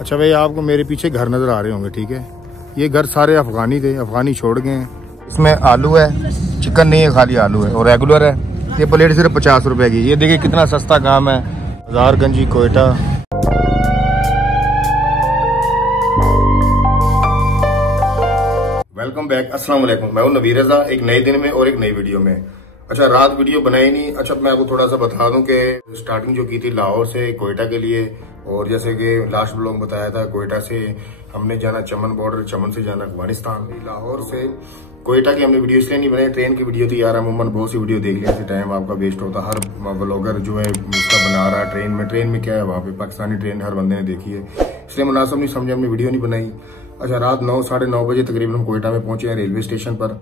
अच्छा भाई, आपको मेरे पीछे घर नज़र आ रहे होंगे, ठीक है। ये घर सारे अफगानी थे, अफगानी छोड़ गए हैं। इसमें आलू है, चिकन नहीं है, खाली आलू है और रेगुलर है। ये प्लेट सिर्फ 50 रुपए की। ये देखिए कितना सस्ता काम है। हज़ारगंजी, कोयटा। वेलकम बैक, अस्सलाम वालेकुम। मैं हूं नबी रजा, एक नए दिन में और एक नई वीडियो में। अच्छा, रात वीडियो बनाई नहीं। अच्छा, मैं आपको थोड़ा सा बता दूं कि स्टार्टिंग जो की थी लाहौर से कोयटा के लिए, और जैसे कि लास्ट ब्लॉग में बताया था, कोयटा से हमने जाना चमन बॉर्डर, चमन से जाना अफगानिस्तान। लाहौर से कोयटा की हमने वीडियो इसलिए नहीं बनाई, ट्रेन की वीडियो थी यार। अमूमन बहुत सी वीडियो देख लिया, टाइम आपका वेस्ट होता। हर ब्लॉगर जो है उसका बना रहा है ट्रेन में क्या है, वहाँ पे पाकिस्तानी ट्रेन हर बंदे ने देखी है, इसलिए मुनासिब नहीं समझे, हमने वीडियो नहीं बनाई। अच्छा, रात 9 साढ़े 9 बजे तकरीबन हम कोयटा में पहुंचे हैं, रेलवे स्टेशन पर।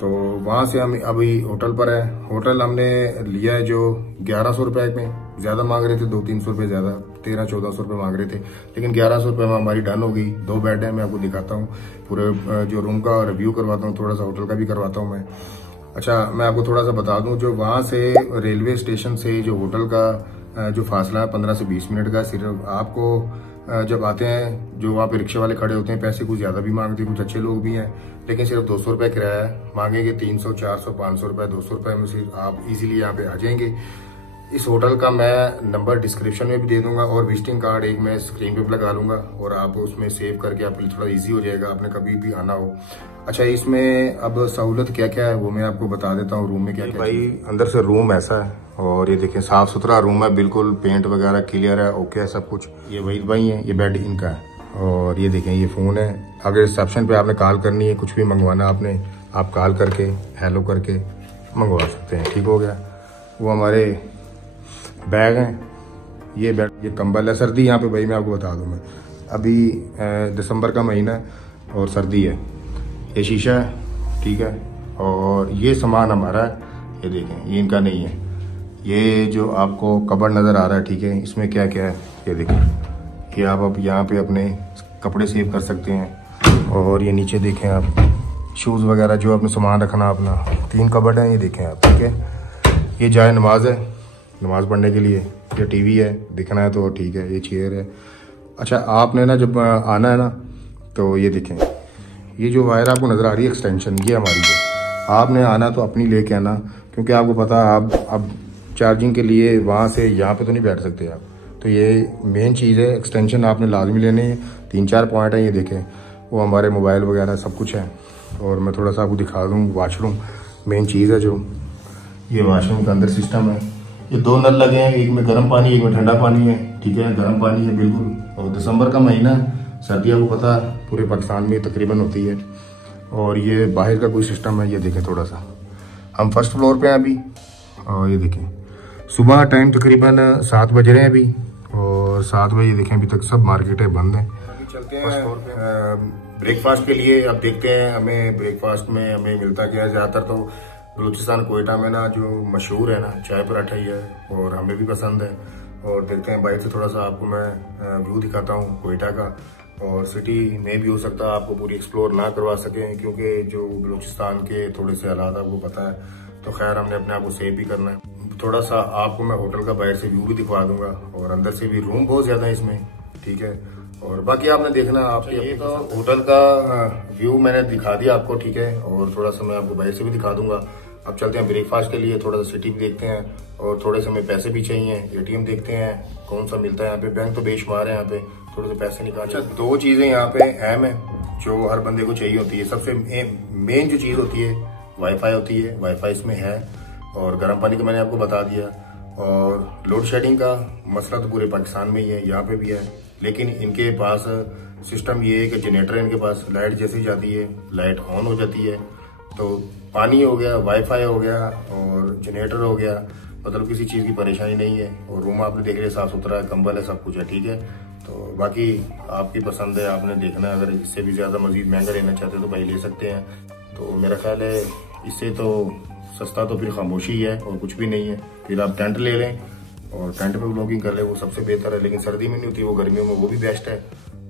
तो वहां से हम अभी होटल पर है। होटल हमने लिया है जो 1100 रुपए में, ज्यादा मांग रहे थे, 200-300 रुपए ज्यादा, 1300-1400 रुपए मांग रहे थे, लेकिन 1100 रुपए में हमारी डन हो गई। 2 बेड है, मैं आपको दिखाता हूँ पूरे जो रूम का रिव्यू करवाता हूँ, थोड़ा सा होटल का भी करवाता हूँ मैं। अच्छा, मैं आपको थोड़ा सा बता दूं, जो वहां से रेलवे स्टेशन से जो होटल का जो फासला है 15 से 20 मिनट का। सिर्फ आपको जब आते हैं, जो वहाँ पे रिक्शे वाले खड़े होते हैं, पैसे कुछ ज्यादा भी मांगते हैं, कुछ अच्छे लोग भी हैं, लेकिन सिर्फ 200 रुपए किराया है। मांगेंगे 300, 400, 500 रुपए, 200 रुपए में सिर्फ आप इजीली यहाँ पे आ जाएंगे। इस होटल का मैं नंबर डिस्क्रिप्शन में भी दे दूंगा और विजिटिंग कार्ड एक मैं स्क्रीन पे लगा लूंगा, और आप उसमें सेव करके आपके लिए थोड़ा इजी हो जाएगा, आपने कभी भी आना हो। अच्छा, इसमें अब सहूलत क्या क्या है वो मैं आपको बता देता हूँ। रूम में क्या क्या भाई, अंदर से रूम ऐसा है, और ये देखें साफ सुथरा रूम है, बिल्कुल पेंट वगैरह क्लियर है, ओके है सब कुछ। ये वही भाई है, ये बेड इनका है, और ये देखें ये फोन है। अगर रिसेप्शन पे आपने कॉल करनी है, कुछ भी मंगवाना आपने, आप कॉल करके हेलो करके मंगवा सकते हैं, ठीक हो गया। वो हमारे बैग हैं, ये बैग, ये कंबल है। सर्दी यहाँ पे भाई मैं आपको बता दूं, मैं अभी दिसंबर का महीना है और सर्दी है। ये शीशा है, ठीक है, और ये सामान हमारा है। ये देखें, ये इनका नहीं है। ये जो आपको कबर्ड नज़र आ रहा है, ठीक है, इसमें क्या क्या है ये देखें। ये आप अब यहाँ पे अपने कपड़े सेव कर सकते हैं, और ये नीचे देखें आप शूज़ वगैरह जो आपने सामान रखना अपना। 3 कबर्ड हैं, ये देखें आप, ठीक है। ये जाए नमाज है, नमाज पढ़ने के लिए। ये टीवी है, दिखना है तो ठीक है। ये चेयर है। अच्छा, आपने ना जब आना है ना, तो ये देखें, ये जो वायर आपको नज़र आ रही है एक्सटेंशन, ये हमारी है। आपने आना तो अपनी लेके आना, क्योंकि आपको पता है आप अब चार्जिंग के लिए वहाँ से यहाँ पे तो नहीं बैठ सकते आप। तो ये मेन चीज़ है, एक्सटेंशन आपने लाजमी लेने हैं। 3-4 पॉइंट हैं, ये देखें, वो हमारे मोबाइल वगैरह सब कुछ है। और मैं थोड़ा सा आपको दिखा दूँ, वॉशरूम मेन चीज़ है जो, ये वॉशरूम का अंदर सिस्टम है। ये 2 नल लगे हैं, एक में गर्म पानी, एक में ठंडा पानी है, ठीक है। गर्म पानी है बिल्कुल, और दिसंबर का महीना, सर्दियाँ को पता पूरे पाकिस्तान में तकरीबन होती है। और ये बाहर का कोई सिस्टम है, ये देखें थोड़ा सा। हम फर्स्ट फ्लोर पे हैं अभी, और ये देखें सुबह टाइम तकरीबन 7 बज रहे हैं अभी, और 7 बजे देखें अभी तक सब मार्केटें बंद हैं। चलते हैं ब्रेकफास्ट के लिए। अब देखते हैं हमें ब्रेकफास्ट में हमें मिलता क्या है। ज़्यादातर तो बलूचिस्तान कोयटा में ना जो मशहूर है ना, चाय पराठा ही है, और हमें भी पसंद है। और देखते हैं बाइक से थोड़ा सा आपको मैं व्यू दिखाता हूँ कोयटा का। और सिटी में भी हो सकता है आपको पूरी एक्सप्लोर ना करवा सकें, क्योंकि जो बलूचिस्तान के थोड़े से हालात आपको पता है, तो खैर हमने अपने आप को सेव भी करना है। थोड़ा सा आपको मैं होटल का बाहर से व्यू भी दिखवा दूंगा, और अंदर से भी। रूम बहुत ज्यादा है इसमें, ठीक है, और बाकी आपने देखना आपके। ये तो होटल का व्यू मैंने दिखा दिया आपको, ठीक है, और थोड़ा सा मैं आपको बाहर से भी दिखा दूंगा। अब चलते हैं ब्रेकफास्ट के लिए, थोड़ा सा सिटी भी देखते हैं, और थोड़े से हमें पैसे भी चाहिए। ATM देखते हैं कौन सा मिलता है यहाँ पे। बैंक तो बेशुमार है यहाँ पे, थोड़े से पैसे निकालने। अच्छा, 2 चीजें यहाँ पे अहम है जो हर बंदे को चाहिए होती है। सबसे मेन जो चीज होती है वाईफाई होती है। वाईफाई इसमें है, और गर्म पानी का मैंने आपको बता दिया। और लोड शेडिंग का मसला तो पूरे पाकिस्तान में ही है, यहाँ पे भी है, लेकिन इनके पास सिस्टम ये है कि जनरेटर है इनके पास। लाइट जैसे जाती है, लाइट ऑन हो जाती है। तो पानी हो गया, वाईफाई हो गया, और जनरेटर हो गया, मतलब किसी चीज़ की परेशानी नहीं है। और रूम आपने देख लिया, साफ सुथरा है, कंबल है, सब कुछ है, ठीक है। तो बाकी आपकी पसंद है, आपने देखना है। अगर इससे भी ज़्यादा मजीद महंगा लेना चाहते हैं तो भाई ले सकते हैं। तो मेरा ख्याल है इससे तो सस्ता तो फिर खामोशी है और कुछ भी नहीं है। फिर आप टेंट ले लें और टेंट पे ब्लॉगिंग कर लें, वो सबसे बेहतर है। लेकिन सर्दी में नहीं होती, वो गर्मियों में वो भी बेस्ट है,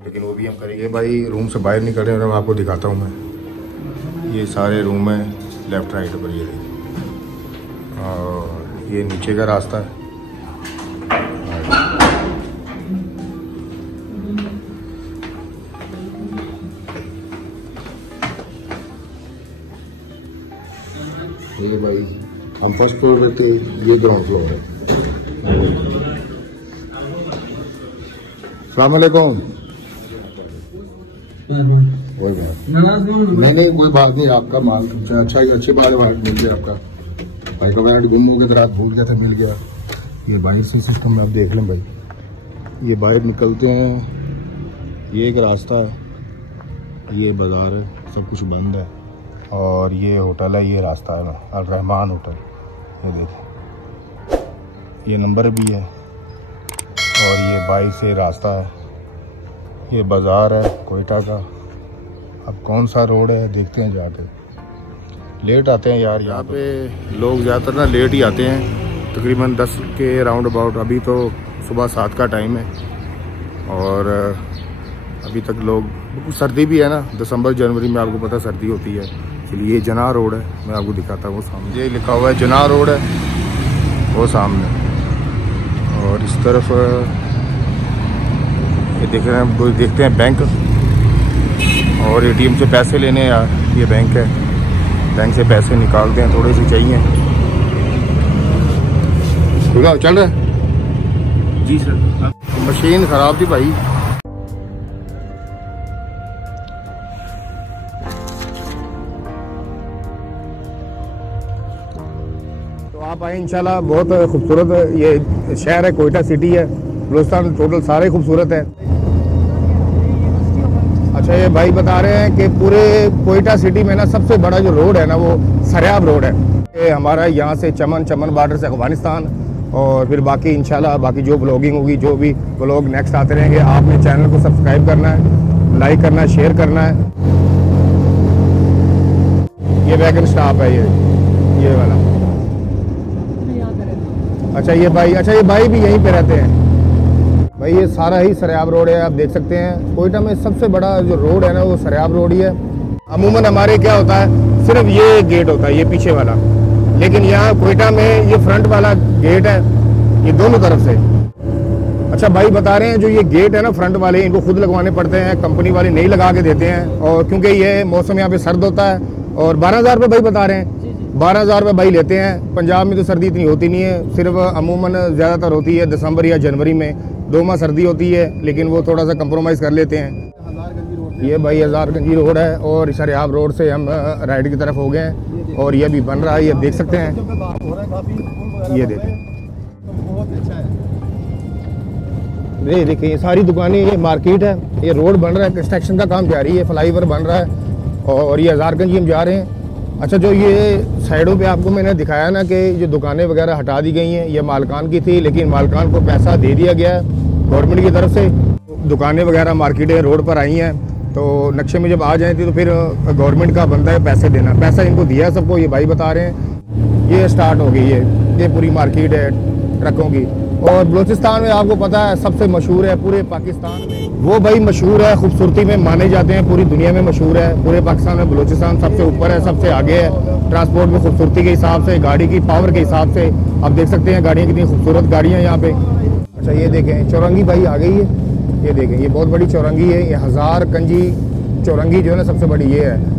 लेकिन वो भी हम करेंगे। भाई रूम से बाहर निकल रहे हैं, मैं आपको दिखाता हूँ। मैं ये सारे रूम हैं लेफ्ट राइट पर, ये और ये नीचे का रास्ता है। ये भाई हम फर्स्ट फ्लोर पे थे, ये ग्राउंड फ्लोर है। अस्सलाम वालेकुम। कोई बात नहीं, कोई बात नहीं। आपका माल अच्छा ही अच्छी बात है, वाइट मिल गया आपका। भाई का वाइट गुम हो गया, रात भूल गया था, मिल गया। ये बाहर से सिस्टम में आप देख लें भाई, ये बाहर निकलते हैं, ये एक रास्ता, ये बाजार है, सब कुछ बंद है। और ये होटल है, ये रास्ता है अल रहमान होटल, ये देखें, ये नंबर भी है। और ये बाइक से रास्ता है, ये बाज़ार है कोयटा का। अब कौन सा रोड है देखते हैं जाके। लेट आते हैं यार यहाँ पे लोग, ज़्यादातर ना लेट ही आते हैं, तकरीबन 10 के राउंड अबाउट। अभी तो सुबह 7 का टाइम है और अभी तक लोग, सर्दी भी है ना, दिसंबर जनवरी में आपको पता सर्दी होती है। चलिए ये जना रोड है, मैं आपको दिखाता हूँ। वो सामने ये लिखा हुआ है जना रोड है, वो सामने। और इस तरफ ये देख रहे हैं, कोई देखते हैं बैंक और एटीएम से पैसे लेने यार, ये बैंक है, बैंक से पैसे निकालते हैं, थोड़े से चाहिए। चल रहा है जी सर, मशीन खराब थी भाई। तो आप आए इंशाल्लाह, बहुत खूबसूरत ये शहर है, कोयटा सिटी है, बलूचिस्तान टोटल सारे खूबसूरत है। अच्छा, ये भाई बता रहे हैं कि पूरे कोयटा सिटी में ना सबसे बड़ा जो रोड है ना, वो सरियाब रोड है। ये हमारा यहाँ से चमन बॉर्डर से अफगानिस्तान, और फिर बाकी इंशाल्लाह बाकी जो ब्लॉगिंग होगी, जो भी ब्लॉग नेक्स्ट आते रहेंगे, आपने चैनल को सब्सक्राइब करना है, लाइक करना है, शेयर करना है। ये वैगन स्टॉप है, ये वाला। अच्छा ये भाई भी यहीं पे रहते हैं भाई। ये सारा ही सरियाब रोड है, आप देख सकते हैं। कोयटा में सबसे बड़ा जो रोड है ना, वो सरियाब रोड ही है। अमूमन हमारे क्या होता है, सिर्फ ये गेट होता है, ये पीछे वाला, लेकिन यहाँ कोयटा में ये फ्रंट वाला गेट है, ये दोनों तरफ से। अच्छा भाई बता रहे हैं, जो ये गेट है ना फ्रंट वाले, इनको खुद लगवाने पड़ते हैं, कंपनी वाले नहीं लगा के देते हैं। और क्योंकि ये मौसम यहाँ पे सर्द होता है, और 12,000 रुपये भाई बता रहे हैं, 12,000 रुपये भाई लेते हैं। पंजाब में तो सर्दी इतनी होती नहीं है, सिर्फ अमूमन ज़्यादातर होती है दिसंबर या जनवरी में, 2 माह सर्दी होती है, लेकिन वो थोड़ा सा कंप्रोमाइज़ कर लेते हैं। ये भाई हज़ारगंजी रोड है, और सरियाब रोड से हम राइट की तरफ हो गए हैं, और ये भी बन रहा है, ये देख सकते हैं। ये देखें, ये देखिए, ये सारी दुकानें, ये मार्केट है, ये रोड बन रहा है, कंस्ट्रक्शन का काम जारी है, फ्लाईओवर बन रहा है, और ये हज़ारगंजी हम जा रहे हैं। अच्छा, जो ये साइडों पे आपको मैंने दिखाया ना कि जो दुकानें वगैरह हटा दी गई हैं, ये मालकान की थी, लेकिन मालकान को पैसा दे दिया गया है गवर्नमेंट की तरफ से। दुकानें वगैरह मार्केटें रोड पर आई हैं, तो नक्शे में जब आ जाती तो फिर गवर्नमेंट का बनता है पैसे देना। पैसा इनको दिया है सबको, ये भाई बता रहे हैं। ये स्टार्ट हो गई है, ये पूरी मार्केट है ट्रकों की। और बलूचिस्तान में आपको पता है सबसे मशहूर है पूरे पाकिस्तान में, वो भाई मशहूर है, खूबसूरती में माने जाते हैं, पूरी दुनिया में मशहूर है। पूरे पाकिस्तान में बलूचिस्तान सबसे ऊपर है, सबसे आगे है, ट्रांसपोर्ट में खूबसूरती के हिसाब से, गाड़ी की पावर के हिसाब से। आप देख सकते हैं गाड़ियाँ, कितनी खूबसूरत गाड़ियाँ यहाँ पे। अच्छा ये देखें, चौरंगी भाई आ गई है, ये देखें, ये बहुत बड़ी चौरंगी है। ये हज़ारगंजी चौरंगी जो है ना, सबसे बड़ी ये है।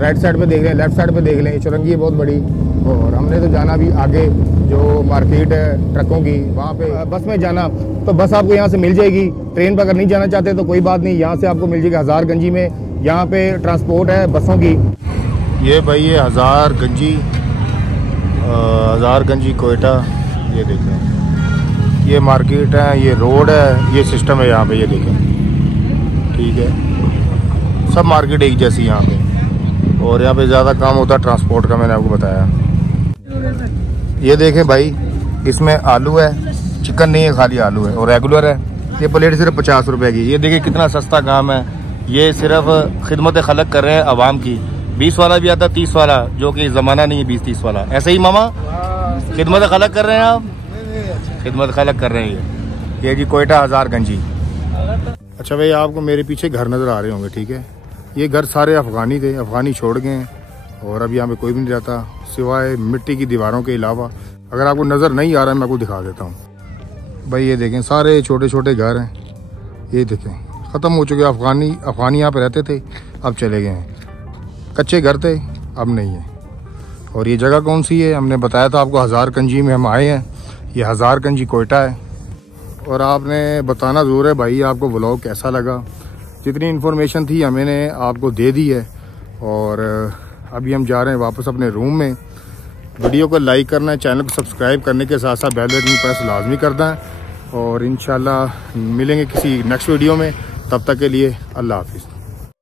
राइट साइड पे देख लें, लेफ्ट साइड पे देख लें, ये चौरंगी है बहुत बड़ी। और हमने तो जाना भी आगे, जो मार्केट है ट्रकों की, वहाँ पे बस में जाना, तो बस आपको यहाँ से मिल जाएगी। ट्रेन पर अगर नहीं जाना चाहते तो कोई बात नहीं, यहाँ से आपको मिल जाएगी हज़ारगंजी में। यहाँ पे ट्रांसपोर्ट है बसों की। ये भाई ये हज़ारगंजी कोयटा, ये देखें, ये मार्केट है, ये रोड है, ये सिस्टम है यहाँ पे, ये देखें, ठीक है। सब मार्केट एक जैसी यहाँ पे, और यहाँ पे ज़्यादा काम होता है ट्रांसपोर्ट का, मैंने आपको बताया। ये देखें भाई, इसमें आलू है, चिकन नहीं है, खाली आलू है, और रेगुलर है। ये प्लेट सिर्फ 50 रुपए की। ये देखिए कितना सस्ता काम है, ये सिर्फ खिदमत खलक कर रहे हैं आवाम की। 20 वाला भी आता, 30 वाला, जो कि ज़माना नहीं है 20-30 वाला। ऐसे ही मामा खिदमत खलक कर रहे हैं आप, खिदमत खलक कर रहे हैं। ये जी कोयटा हज़ारगंजी। अच्छा भाई, आपको मेरे पीछे घर नज़र आ रहे होंगे, ठीक है। ये घर सारे अफ़गानी थे, अफ़गानी छोड़ गए हैं, और अब यहाँ पे कोई भी नहीं रहता सिवाय मिट्टी की दीवारों के अलावा। अगर आपको नज़र नहीं आ रहा है, मैं आपको दिखा देता हूँ भाई। ये देखें, सारे छोटे छोटे घर हैं, ये देखें, ख़त्म हो चुके। अफ़गानी यहाँ पे रहते थे, अब चले गए हैं। कच्चे घर थे, अब नहीं है। और ये जगह कौन सी है, हमने बताया था आपको हज़ार कंजी में हम आए हैं। ये हज़ार कंजी कोयटा है। और आपने बताना ज़रूर है भाई आपको व्लॉग कैसा लगा। जितनी इन्फॉर्मेशन थी हमने आपको दे दी है। और अभी हम जा रहे हैं वापस अपने रूम में। वीडियो को लाइक करना है, चैनल को सब्सक्राइब करने के साथ साथ बेल आइकन प्रेस लाजमी करना है। और इंशाल्लाह मिलेंगे किसी नेक्स्ट वीडियो में। तब तक के लिए अल्लाह हाफिज़।